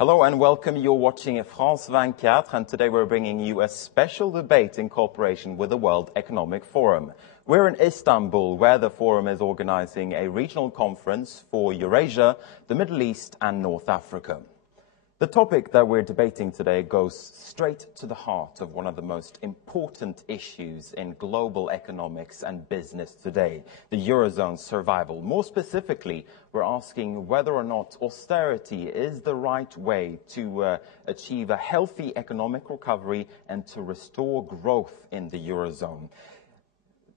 Hello and welcome. You're watching France 24, and today we're bringing you a special debate in cooperation with the World Economic Forum. We're in Istanbul, where the forum is organizing a regional conference for Eurasia, the Middle East and North Africa. The topic that we're debating today goes straight to the heart of one of the most important issues in global economics and business today, the Eurozone's survival. More specifically, we're asking whether or not austerity is the right way to achieve a healthy economic recovery and to restore growth in the Eurozone.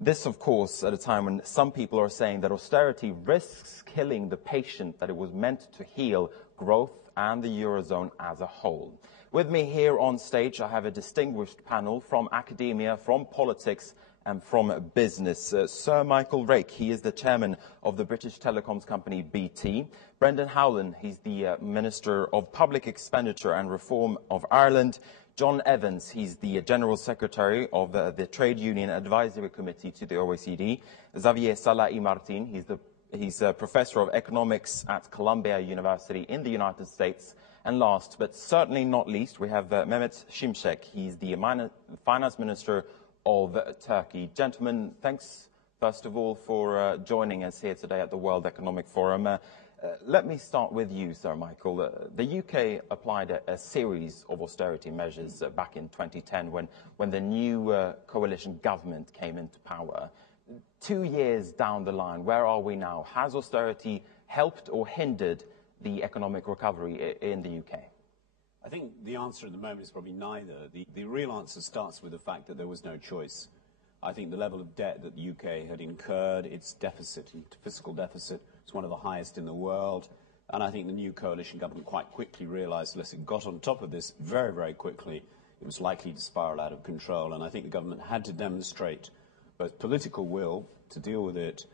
This, of course, at a time when some people are saying that austerity risks killing the patient that it was meant to heal, growth and the Eurozone as a whole. With me here on stage, I have a distinguished panel from academia, from politics and from business. Sir Michael Rake, he is the chairman of the British telecoms company BT. Brendan Howlin, he's the Minister of Public Expenditure and Reform of Ireland. John Evans, he's the General Secretary of the Trade Union Advisory Committee to the OECD. Xavier Salah-i-Martin, he's a professor of economics at Columbia University in the United States. And last, but certainly not least, we have Mehmet Şimşek. He's the finance minister of Turkey. Gentlemen, thanks, first of all, for joining us here today at the World Economic Forum. Let me start with you, Sir Michael. The UK applied a series of austerity measures back in 2010 when the new coalition government came into power. 2 years down the line, where are we now? Has austerity helped or hindered the economic recovery in the UK? I think the answer at the moment is probably neither. The real answer starts with the fact that there was no choice. I think the level of debt that the UK had incurred, its deficit, fiscal deficit, was one of the highest in the world. And I think the new coalition government quite quickly realized, unless it got on top of this very, very quickly, it was likely to spiral out of control. And I think the government had to demonstrate both political will to deal with it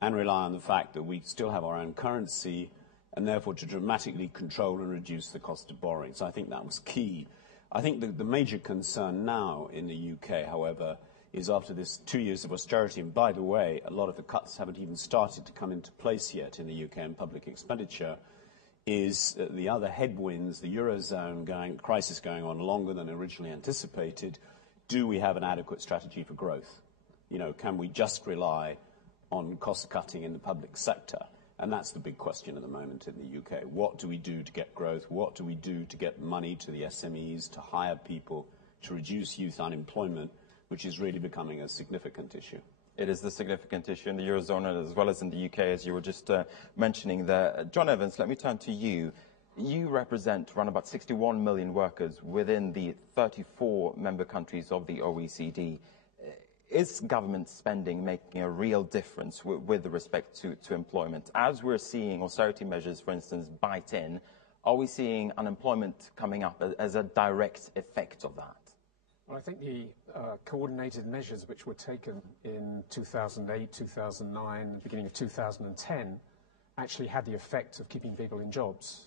and rely on the fact that we still have our own currency and therefore to dramatically control and reduce the cost of borrowing. So I think that was key. I think the major concern now in the UK, however, is after this 2 years of austerity, and by the way, a lot of the cuts haven't even started to come into place yet in the UK in public expenditure, is the other headwinds, the Eurozone crisis going on longer than originally anticipated. Do we have an adequate strategy for growth? You know, can we just rely on cost cutting in the public sector? And that's the big question at the moment in the UK. What do we do to get growth? What do we do to get money to the SMEs, to hire people, to reduce youth unemployment, which is really becoming a significant issue? It is the significant issue in the Eurozone as well as in the UK, as you were just mentioning there. John Evans, let me turn to you. You represent around about 61 million workers within the 34 member countries of the OECD. Is government spending making a real difference with respect to employment? As we're seeing austerity measures, for instance, bite in, are we seeing unemployment coming up as a direct effect of that? Well, I think the coordinated measures which were taken in 2008, 2009, and the beginning of 2010 actually had the effect of keeping people in jobs.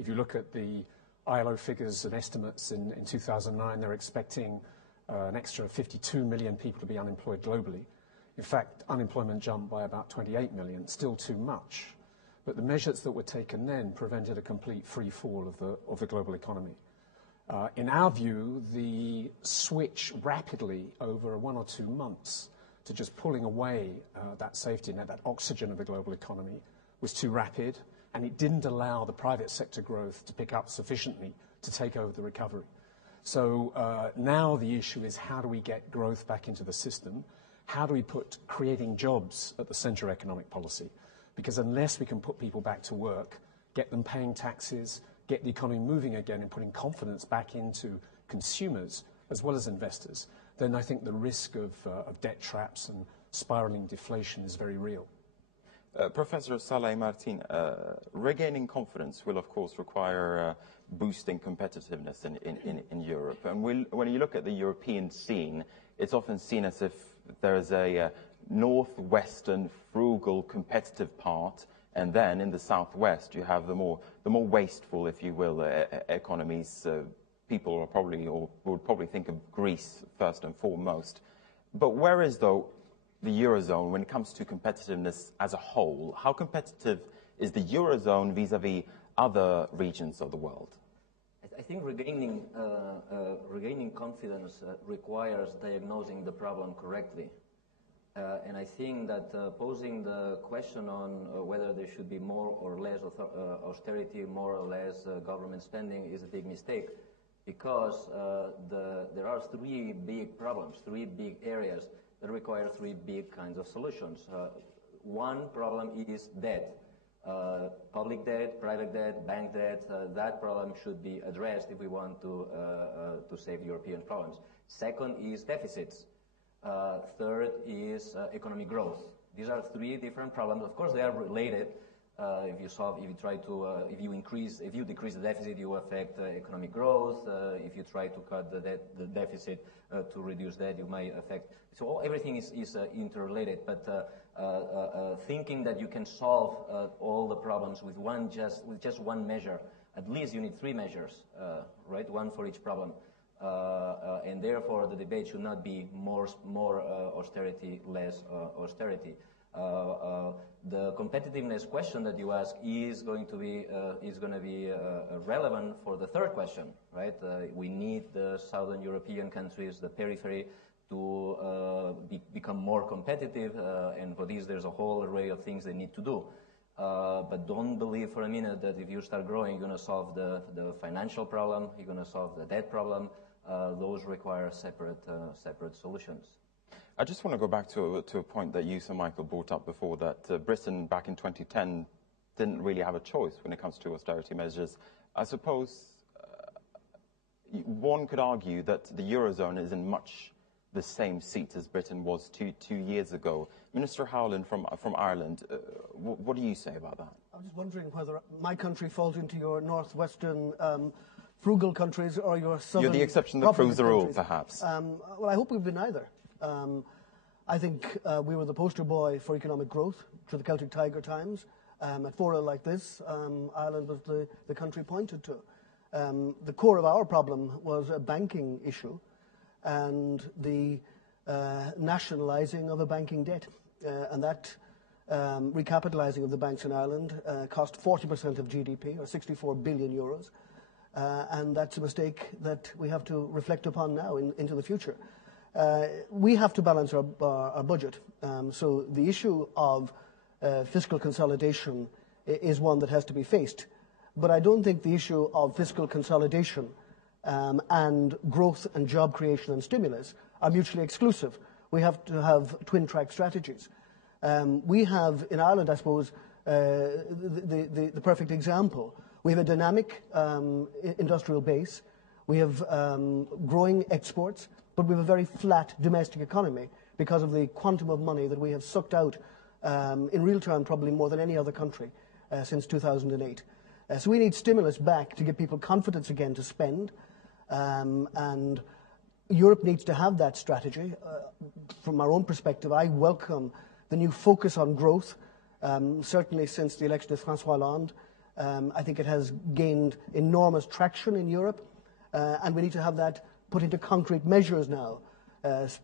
If you look at the ILO figures and estimates in 2009, they're expecting an extra 52 million people to be unemployed globally. In fact, unemployment jumped by about 28 million, still too much. But the measures that were taken then prevented a complete free fall of the global economy. In our view, the switch rapidly over 1 or 2 months to just pulling away that safety net, that oxygen of the global economy, was too rapid, and it didn't allow the private sector growth to pick up sufficiently to take over the recovery. So now the issue is, how do we get growth back into the system? How do we put creating jobs at the centre of economic policy? Because unless we can put people back to work, get them paying taxes, get the economy moving again and putting confidence back into consumers as well as investors, then I think the risk of debt traps and spiralling deflation is very real. Professor Salah-i-Martin, regaining confidence will, of course, require boosting competitiveness in Europe. And when you look at the European scene, it's often seen as if there is a northwestern, frugal, competitive part, and then in the southwest you have the more wasteful, if you will, economies. People are probably, or would probably think of Greece first and foremost. But where is, though, the Eurozone when it comes to competitiveness as a whole? How competitive is the Eurozone vis-à-vis other regions of the world? I think regaining confidence requires diagnosing the problem correctly. And I think that posing the question on whether there should be more or less austerity, more or less government spending is a big mistake, because there are three big problems, three big areas that require three big kinds of solutions. One problem is debt. Public debt, private debt, bank debt, that problem should be addressed if we want to save European problems. Second is deficits. Third is economic growth. These are three different problems. Of course, they are related. If you decrease the deficit, you affect economic growth. If you try to cut the deficit to reduce debt, you may affect. So everything is interrelated. But thinking that you can solve all the problems with just one measure, at least you need three measures, right? One for each problem. And therefore, the debate should not be more austerity, less austerity. The competitiveness question that you ask is going to be relevant for the third question, right? We need the southern European countries, the periphery, to become more competitive, and for this there's a whole array of things they need to do. But don't believe for a minute that if you start growing, you're going to solve the financial problem, you're going to solve the debt problem. Those require separate solutions. I just want to go back to a point that you, Sir Michael, brought up before, that Britain back in 2010 didn't really have a choice when it comes to austerity measures. I suppose one could argue that the Eurozone is in much the same seat as Britain was two years ago. Minister Howland from Ireland, what do you say about that? I was just wondering whether my country falls into your northwestern frugal countries or your southern... You're the exception that proves the rule, perhaps. Well, I hope we've been neither. I think we were the poster boy for economic growth through the Celtic Tiger times. At fora like this, Ireland was the country pointed to. The core of our problem was a banking issue and the nationalising of a banking debt. And that recapitalising of the banks in Ireland cost 40% of GDP, or 64 billion euros. And that's a mistake that we have to reflect upon now into the future. We have to balance our budget. So the issue of fiscal consolidation is one that has to be faced. But I don't think the issue of fiscal consolidation and growth and job creation and stimulus are mutually exclusive. We have to have twin-track strategies. We have, in Ireland, I suppose, the perfect example. We have a dynamic industrial base. We have growing exports, but we have a very flat domestic economy because of the quantum of money that we have sucked out, in real terms, probably more than any other country since 2008. So we need stimulus back to give people confidence again to spend, and Europe needs to have that strategy. From our own perspective, I welcome the new focus on growth, certainly since the election of François Hollande. I think it has gained enormous traction in Europe, and we need to have that put into concrete measures now,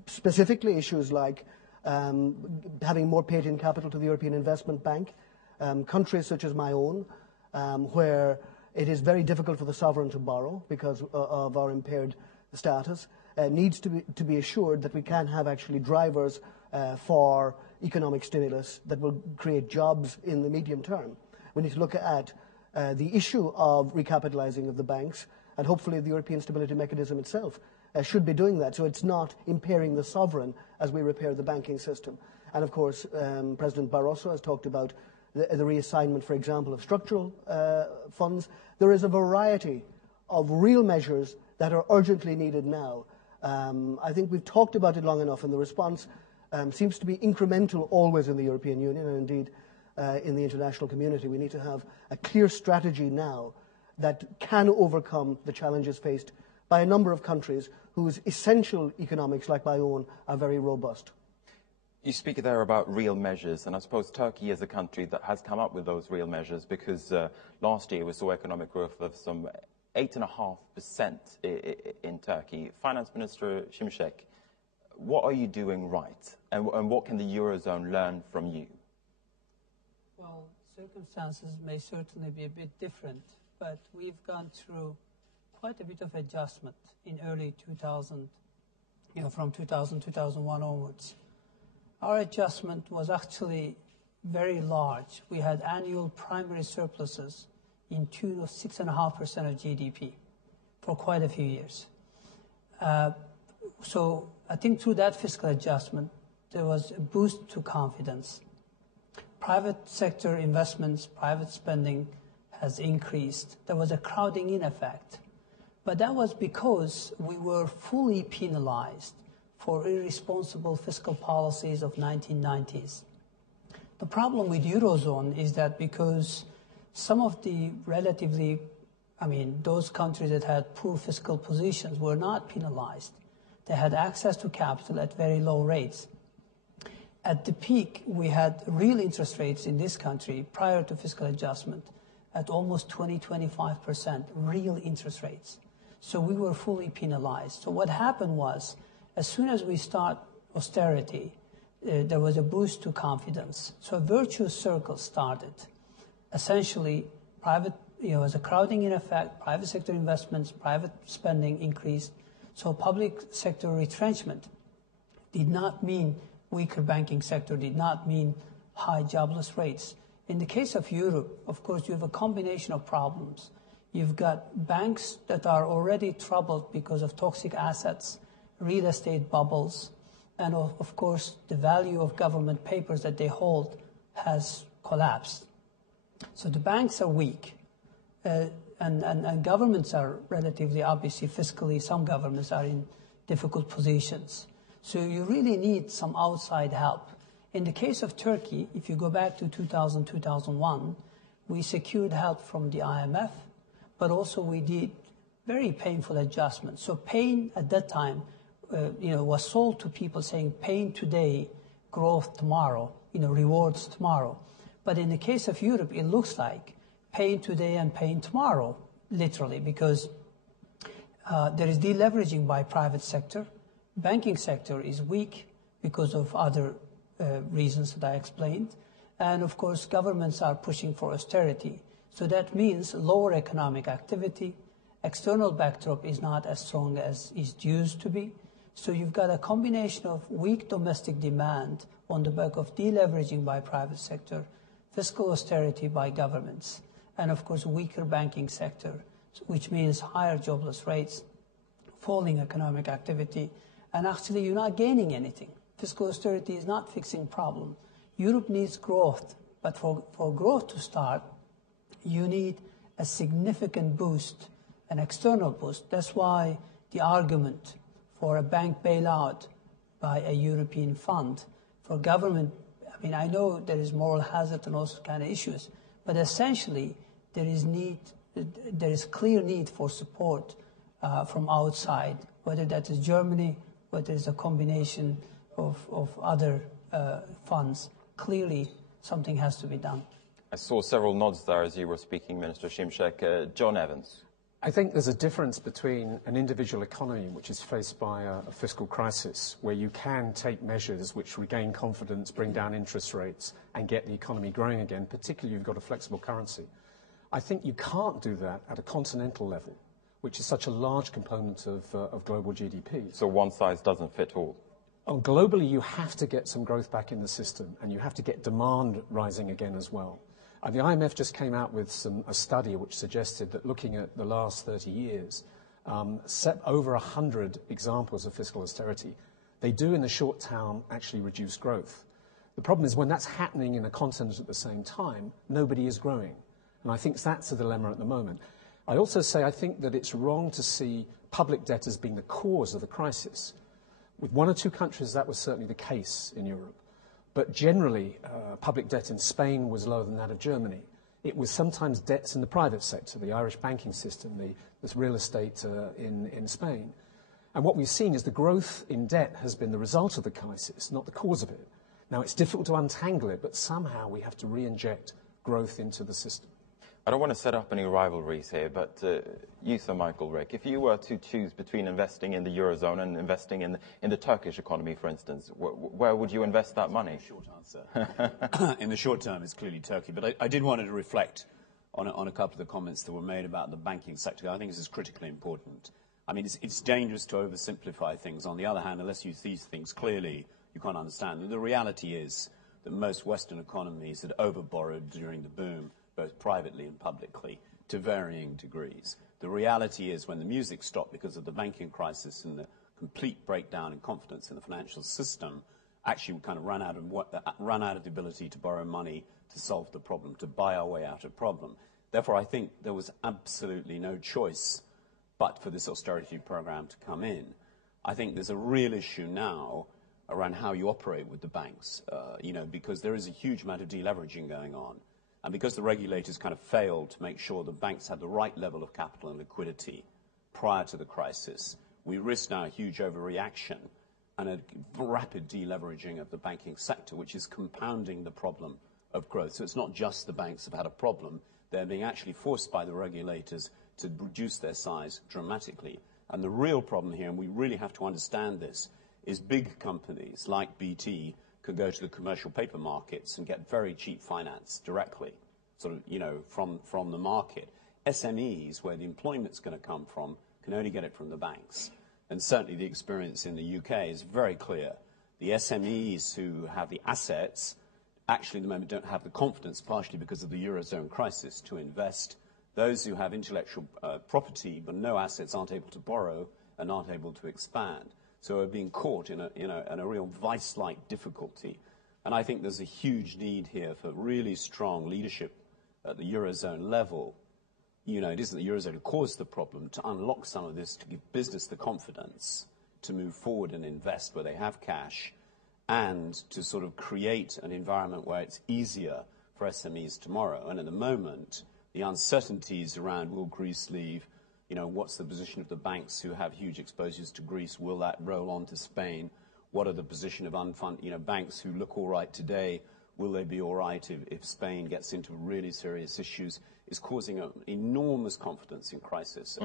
specifically issues like having more paid-in capital to the European Investment Bank. Countries such as my own, where it is very difficult for the sovereign to borrow because of our impaired status, needs to be assured that we can have actually drivers for economic stimulus that will create jobs in the medium term. We need to look at the issue of recapitalising of the banks, and hopefully the European Stability Mechanism itself should be doing that, so it's not impairing the sovereign as we repair the banking system. And of course, President Barroso has talked about the reassignment, for example, of structural funds. There is a variety of real measures that are urgently needed now. I think we've talked about it long enough, and the response seems to be incremental always in the European Union, and indeed in the international community. We need to have a clear strategy now that can overcome the challenges faced by a number of countries whose essential economics, like my own, are very robust. You speak there about real measures, and I suppose Turkey is a country that has come up with those real measures, because last year we saw economic growth of some 8.5% in Turkey. Finance Minister Şimşek, what are you doing right, and what can the Eurozone learn from you? Well, circumstances may certainly be a bit different, but we've gone through quite a bit of adjustment in early 2000, from 2000, 2001 onwards. Our adjustment was actually very large. We had annual primary surpluses in tune of 6.5% of GDP for quite a few years. So I think through that fiscal adjustment, there was a boost to confidence. Private sector investments, private spending has increased. There was a crowding in effect. But that was because we were fully penalized for irresponsible fiscal policies of 1990s. The problem with Eurozone is that because some of the those countries that had poor fiscal positions were not penalized. They had access to capital at very low rates. At the peak, we had real interest rates in this country prior to fiscal adjustment at almost 20-25% real interest rates. So we were fully penalized. So what happened was, as soon as we start austerity, there was a boost to confidence. So a virtuous circle started. Essentially, as a crowding in effect, private sector investments, private spending increased. So public sector retrenchment did not mean weaker banking sector, did not mean high jobless rates. In the case of Europe, of course, you have a combination of problems. You've got banks that are already troubled because of toxic assets, real estate bubbles, and of course, the value of government papers that they hold has collapsed. So the banks are weak, and governments are relatively, obviously, fiscally, some governments are in difficult positions. So you really need some outside help. In the case of Turkey, if you go back to 2000, 2001, we secured help from the IMF, but also we did very painful adjustments. So pain at that time, was sold to people saying pain today, growth tomorrow, rewards tomorrow. But in the case of Europe, it looks like pain today and pain tomorrow, literally, because there is deleveraging by private sector. Banking sector is weak because of other reasons that I explained. And of course, governments are pushing for austerity. So that means lower economic activity. External backdrop is not as strong as it used to be. So you've got a combination of weak domestic demand on the back of deleveraging by private sector, fiscal austerity by governments, and of course weaker banking sector, which means higher jobless rates, falling economic activity, and actually you're not gaining anything. Fiscal austerity is not fixing problem. Europe needs growth, but for growth to start, you need a significant boost, an external boost. That's why the argument for a bank bailout by a European fund, for government, I know there is moral hazard and all kind of issues, but essentially there is clear need for support from outside, whether that is Germany, whether it's a combination of other funds. Clearly, something has to be done. I saw several nods there as you were speaking, Minister Şimşek. John Evans. I think there's a difference between an individual economy which is faced by a fiscal crisis, where you can take measures which regain confidence, bring down interest rates, and get the economy growing again, particularly if you've got a flexible currency. I think you can't do that at a continental level, which is such a large component of global GDP. So one size doesn't fit all. Globally, you have to get some growth back in the system, and you have to get demand rising again as well. The IMF just came out with a study which suggested that looking at the last 30 years, over 100 examples of fiscal austerity, they do in the short term actually reduce growth. The problem is when that's happening in a continent at the same time, nobody is growing. And I think that's a dilemma at the moment. I also say I think that it's wrong to see public debt as being the cause of the crisis. With one or two countries, that was certainly the case in Europe. But generally, public debt in Spain was lower than that of Germany. It was sometimes debts in the private sector, the Irish banking system, this real estate in Spain. And what we've seen is the growth in debt has been the result of the crisis, not the cause of it. Now, it's difficult to untangle it, but somehow we have to re-inject growth into the system. I don't want to set up any rivalries here, but you, Sir Michael Rick, if you were to choose between investing in the Eurozone and investing in the Turkish economy, for instance, where would you invest that money? Short answer. In the short term, it's clearly Turkey. But I did want to reflect on a couple of the comments that were made about the banking sector. I think this is critically important. I mean, it's dangerous to oversimplify things. On the other hand, unless you see things clearly, you can't understand them. The reality is that most Western economies had overborrowed during the boom, both privately and publicly, to varying degrees. The reality is when the music stopped because of the banking crisis and the complete breakdown in confidence in the financial system, actually we kind of run out of the ability to borrow money to solve the problem, to buy our way out of problem. Therefore, I think there was absolutely no choice but for this austerity program to come in. I think there's a real issue now around how you operate with the banks, because there is a huge amount of deleveraging going on. And because the regulators kind of failed to make sure the banks had the right level of capital and liquidity prior to the crisis, we risk now a huge overreaction and a rapid deleveraging of the banking sector, which is compounding the problem of growth. So it's not just the banks have had a problem. They're being actually forced by the regulators to reduce their size dramatically. And the real problem here, and we really have to understand this, is big companies like BT could go to the commercial paper markets and get very cheap finance directly, sort of, from the market. SMEs, where the employment's going to come from, can only get it from the banks. And certainly the experience in the UK is very clear. The SMEs who have the assets actually at the moment don't have the confidence, partially because of the Eurozone crisis, to invest. Those who have intellectual property but no assets aren't able to borrow and aren't able to expand. So we're being caught in a real vice-like difficulty. And I think there's a huge need here for really strong leadership at the Eurozone level. It isn't the Eurozone who caused the problem, to unlock some of this, to give business the confidence to move forward and invest where they have cash, and to sort of create an environment where it's easier for SMEs tomorrow. And at the moment, the uncertainties around will Greece leave, what's the position of the banks who have huge exposures to Greece? Will that roll on to Spain? What are the position of unfunded, banks who look all right today? Will they be all right if Spain gets into really serious issues? Is causing an enormous confidence in crisis,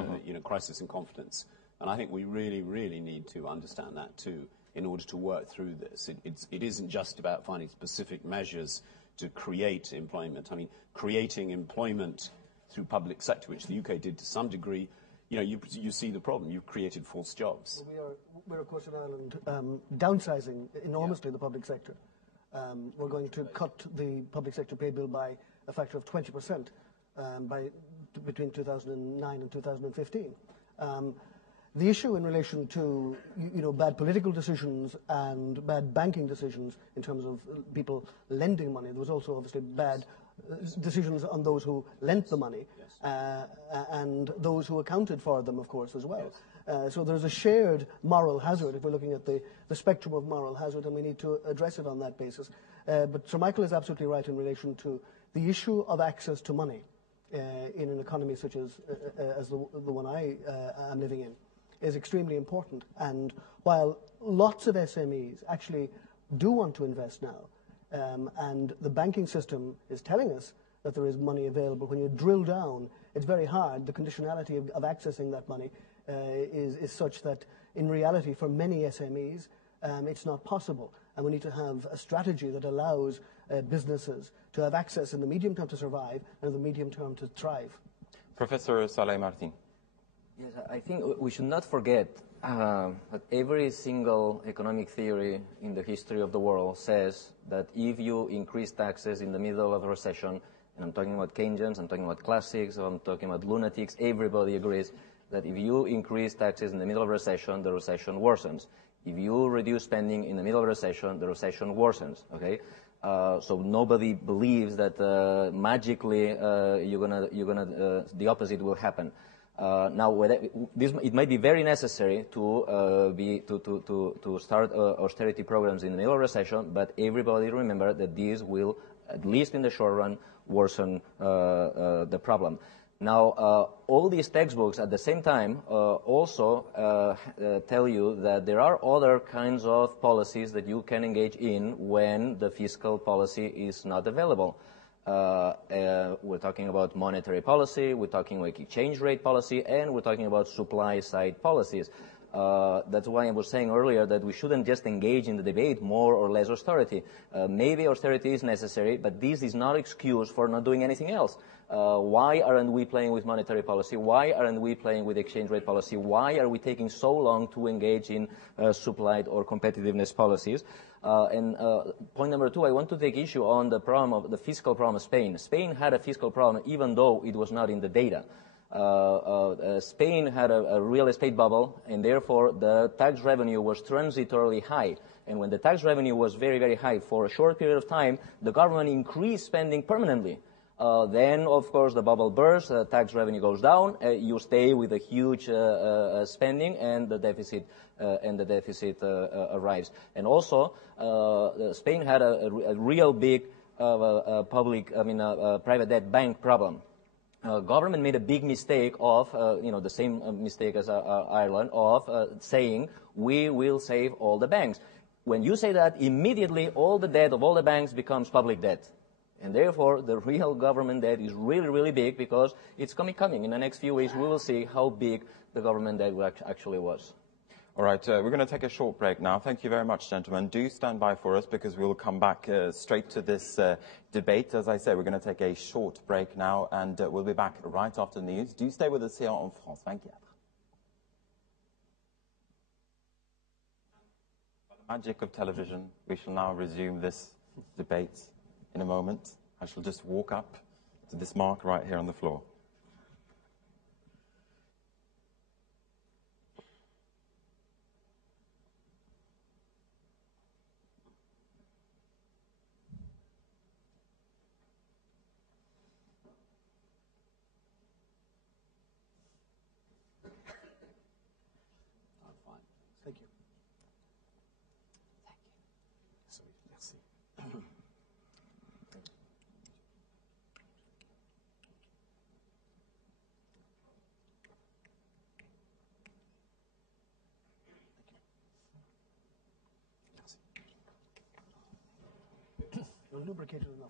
crisis in confidence. And I think we really, really need to understand that too in order to work through this. It isn't just about finding specific measures to create employment. I mean, creating employment through public sector, which the UK did to some degree, you see the problem. You've created false jobs. Well, we're of course in Ireland downsizing enormously the public sector. We're going to cut the public sector pay bill by a factor of 20% between 2009 and 2015. The issue in relation to bad political decisions and bad banking decisions in terms of people lending money, there was also obviously bad decisions on those who lent the money, and those who accounted for them, of course, as well. So there's a shared moral hazard if we're looking at the spectrum of moral hazard, and we need to address it on that basis. But Sir Michael is absolutely right in relation to the issue of access to money in an economy such as the one I am living in is extremely important. And while lots of SMEs actually do want to invest now, and the banking system is telling us that there is money available, when you drill down, it's very hard. The conditionality of accessing that money is such that, in reality, for many SMEs, it's not possible. And we need to have a strategy that allows businesses to have access in the medium term to survive and in the medium term to thrive. Professor Saleh Martin. Yes, I think we should not forget that every single economic theory in the history of the world says that if you increase taxes in the middle of a recession, and I'm talking about Keynesians, I'm talking about classics, I'm talking about lunatics, everybody agrees that if you increase taxes in the middle of a recession, the recession worsens. If you reduce spending in the middle of a recession, the recession worsens, okay? So nobody believes that magically the opposite will happen. Now, it might be very necessary to start austerity programs in the middle of recession, but everybody remember that this will, at least in the short run, worsen the problem. Now, all these textbooks at the same time also tell you that there are other kinds of policies that you can engage in when the fiscal policy is not available. We're talking about monetary policy, we're talking about exchange rate policy, and we're talking about supply side policies. That's why I was saying earlier that we shouldn't just engage in the debate more or less austerity. Maybe austerity is necessary, but this is not excuse for not doing anything else. Why aren't we playing with monetary policy? Why aren't we playing with exchange rate policy? Why are we taking so long to engage in supply or competitiveness policies? Point number two, I want to take issue on the problem of the fiscal problem of Spain. Spain had a fiscal problem even though it was not in the data. Spain had a real estate bubble, and therefore the tax revenue was transitorily high. And when the tax revenue was very, very high for a short period of time, the government increased spending permanently. Then, of course, the bubble bursts, tax revenue goes down, you stay with a huge spending, and the deficit arrives. And also, Spain had a real big private debt bank problem. Government made a big mistake of, the same mistake as Ireland, of saying we will save all the banks. When you say that, immediately all the debt of all the banks becomes public debt. And therefore, the real government debt is really, really big because it's coming. In the next few weeks, we will see how big the government debt actually was. All right, we're going to take a short break now. Thank you very much, gentlemen. Do stand by for us because we will come back straight to this debate. As I said, we're going to take a short break now, and we'll be back right after the news. Do stay with us here on France 24. By the magic of television, we shall now resume this debate in a moment. I shall just walk up to this mark right here on the floor. Thank you. Merci. You're lubricated enough.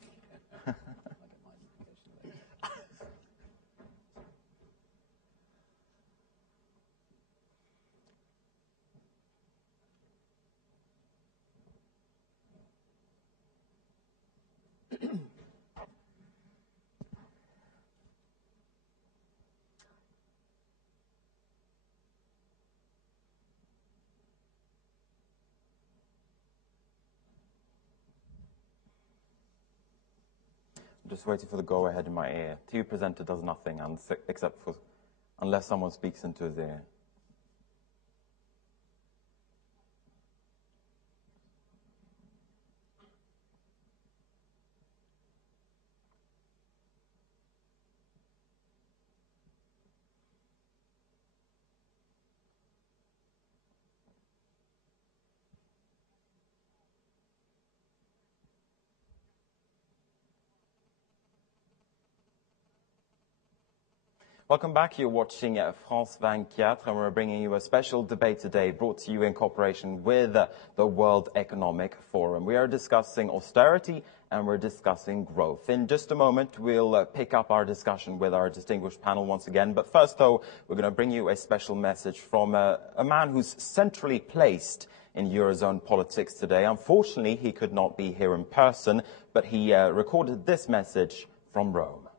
Just waiting for the go-ahead in my ear. TV presenter does nothing except for unless someone speaks into his ear. Welcome back. You're watching France 24, and we're bringing you a special debate today brought to you in cooperation with the World Economic Forum. We are discussing austerity and we're discussing growth. In just a moment, we'll pick up our discussion with our distinguished panel once again. But first, though, we're going to bring you a special message from a man who's centrally placed in Eurozone politics today. Unfortunately, he could not be here in person, but he recorded this message from Rome.